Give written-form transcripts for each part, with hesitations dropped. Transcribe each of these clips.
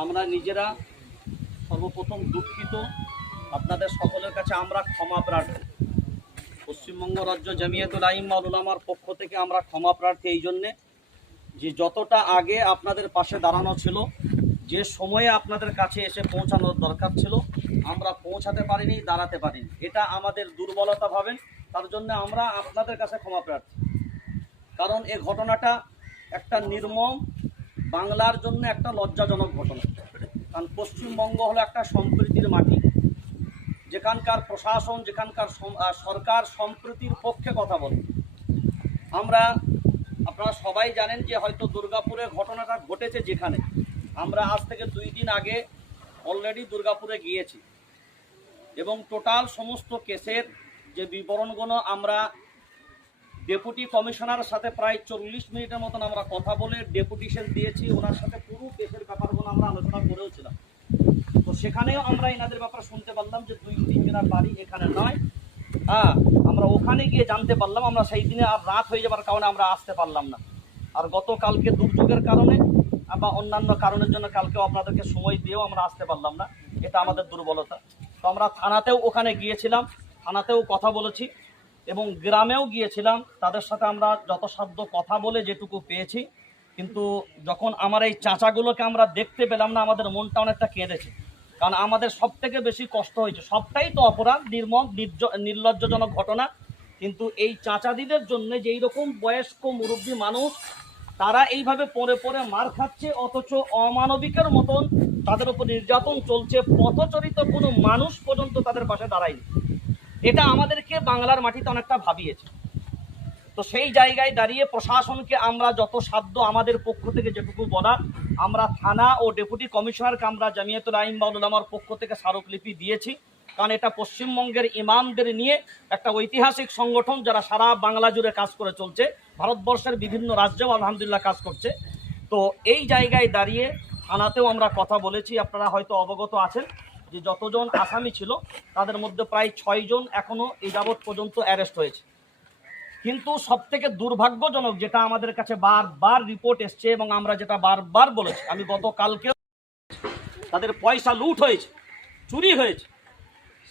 আমরা নিজেরা সর্বপ্রথম দুঃখিত, আপনাদের সকলের কাছে আমরা ক্ষমা প্রার্থী। পশ্চিমবঙ্গ রাজ্য জামিয়াতুল আইম্মা ওয়াল উলামার পক্ষ থেকে আমরা ক্ষমা প্রার্থী এই জন্যে যে যতটা আগে আপনাদের পাশে দাঁড়ানো ছিল, যে সময়ে আপনাদের কাছে এসে পৌঁছানোর দরকার ছিল, আমরা পৌঁছাতে পারিনি, দাঁড়াতে পারিনি। এটা আমাদের দুর্বলতা ভাবেন, তার জন্য আমরা আপনাদের কাছে ক্ষমা প্রার্থী। কারণ এই ঘটনাটা একটা নির্মম, বাংলার জন্য একটা লজ্জাজনক ঘটনা। কারণ পশ্চিমবঙ্গ হলো একটা সম্প্রীতির মাটি, যেখানকার প্রশাসন, যেখানকার সরকার সম্প্রীতির পক্ষে কথা বলে। আপনারা সবাই জানেন যে হয়তো দুর্গাপুরে ঘটনাটা ঘটেছে, যেখানে আমরা আজ থেকে 2 দিন আগে অলরেডি দুর্গাপুরে গিয়েছি এবং টোটাল সমস্ত কেসের যে বিবরণগুলো আমরা ডেপুটি কমিশনারের সাথে প্রায় 40 মিনিটের মতন আমরা কথা বলে ডেপুটেশন দিয়েছি। ওনার সাথে পুরো কেসের ব্যাপারগুলো আমরা আলোচনা করেওছিলাম। তো সেখানেও আমরা এনাদের ব্যাপারে শুনতে পারলাম যে 2-3 জনের বাড়ি এখানে নয়। আমরা ওখানে গিয়ে জানতে পারলাম, আমরা সেই দিনে আর রাত হয়ে যাবার কারণে আমরা আসতে পারলাম না। আর গতকালকে দুর্যোগের কারণে বা অন্যান্য কারণের জন্য কালকেও আপনাদেরকে সময় দিয়েও আমরা আসতে পারলাম না। এটা আমাদের দুর্বলতা। তো আমরা থানাতেও ওখানে গিয়েছিলাম, থানাতেও কথা বলেছি এবং গ্রামেও গিয়েছিলাম। তাদের সাথে আমরা যথাসাধ্য কথা বলে যেটুকু পেয়েছি। কিন্তু যখন আমার এই চাচাগুলোকে আমরা দেখতে পেলাম না, আমাদের মনটা অনেকটা কেঁদেছে। কারণ আমাদের সব থেকে বেশি কষ্ট হয়েছে। সবটাই তো অপরাধ, নির্মম, নির্লজ্জজনক ঘটনা। কিন্তু এই চাচাদিদের জন্য যে এইরকম বয়স্ক মুরব্বী মানুষ, তারা এইভাবে পড়ে পড়ে মার খাচ্ছে, অথচ অমানবিকের মতন তাদের উপর নির্যাতন চলছে, পথচরিত কোনো মানুষ পর্যন্ত তাদের পাশে দাঁড়ায়নি। এটা আমাদেরকে বাংলার মাটিতে অনেকটা ভাবিয়েছে। তো সেই জায়গায় দাঁড়িয়ে প্রশাসনকে আমরা যত সাধ্য আমাদের পক্ষ থেকে যেটুকু বলা, আমরা থানা ও ডেপুটি কমিশনারকে আমরা জামিয়াতুল আইম্মা ওয়াল উলামার পক্ষ থেকে স্মারকলিপি দিয়েছি। কারণ এটা পশ্চিমবঙ্গের ইমামদের নিয়ে একটা ঐতিহাসিক সংগঠন, যারা সারা বাংলা জুড়ে কাজ করে চলছে, ভারতবর্ষের বিভিন্ন রাজ্যেও আলহামদুলিল্লাহ কাজ করছে। তো এই জায়গায় দাঁড়িয়ে থানাতেও আমরা কথা বলেছি। আপনারা হয়তো অবগত আছেন যে যতজন আসামি ছিল তাদের মধ্যে প্রায় 6 জন এখনও এই যাবৎ পর্যন্ত অ্যারেস্ট হয়েছে। কিন্তু সবথেকে দুর্ভাগ্যজনক যেটা আমাদের কাছে বারবার রিপোর্ট এসছে এবং আমরা যেটা বারবার বলেছি, আমি গতকালকে, তাদের পয়সা লুট হয়েছে, চুরি হয়েছে,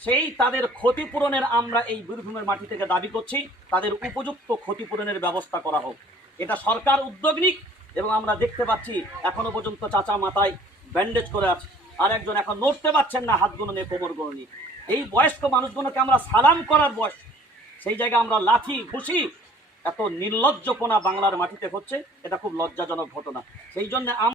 সেই তাদের ক্ষতিপূরণের আমরা এই বীরভূমের মাটি থেকে দাবি করছি, তাদের উপযুক্ত ক্ষতিপূরণের ব্যবস্থা করা হোক। এটা সরকার উদ্যোগ নিক। এবং আমরা দেখতে পাচ্ছি এখনো পর্যন্ত চাচা মাথায় ব্যান্ডেজ করে আছে, আর একজন এখন নড়তে পারছেন না, হাতগুলো নিয়ে, কোমরগুলো নিয়ে। এই বয়স্ক মানুষগুলোকে আমরা সালাম করার বয়স, সেই জায়গায় আমরা লাঠি ঘুষি, এত নির্লজ্জপনা বাংলার মাটিতে হচ্ছে। এটা খুব লজ্জাজনক ঘটনা। সেই জন্য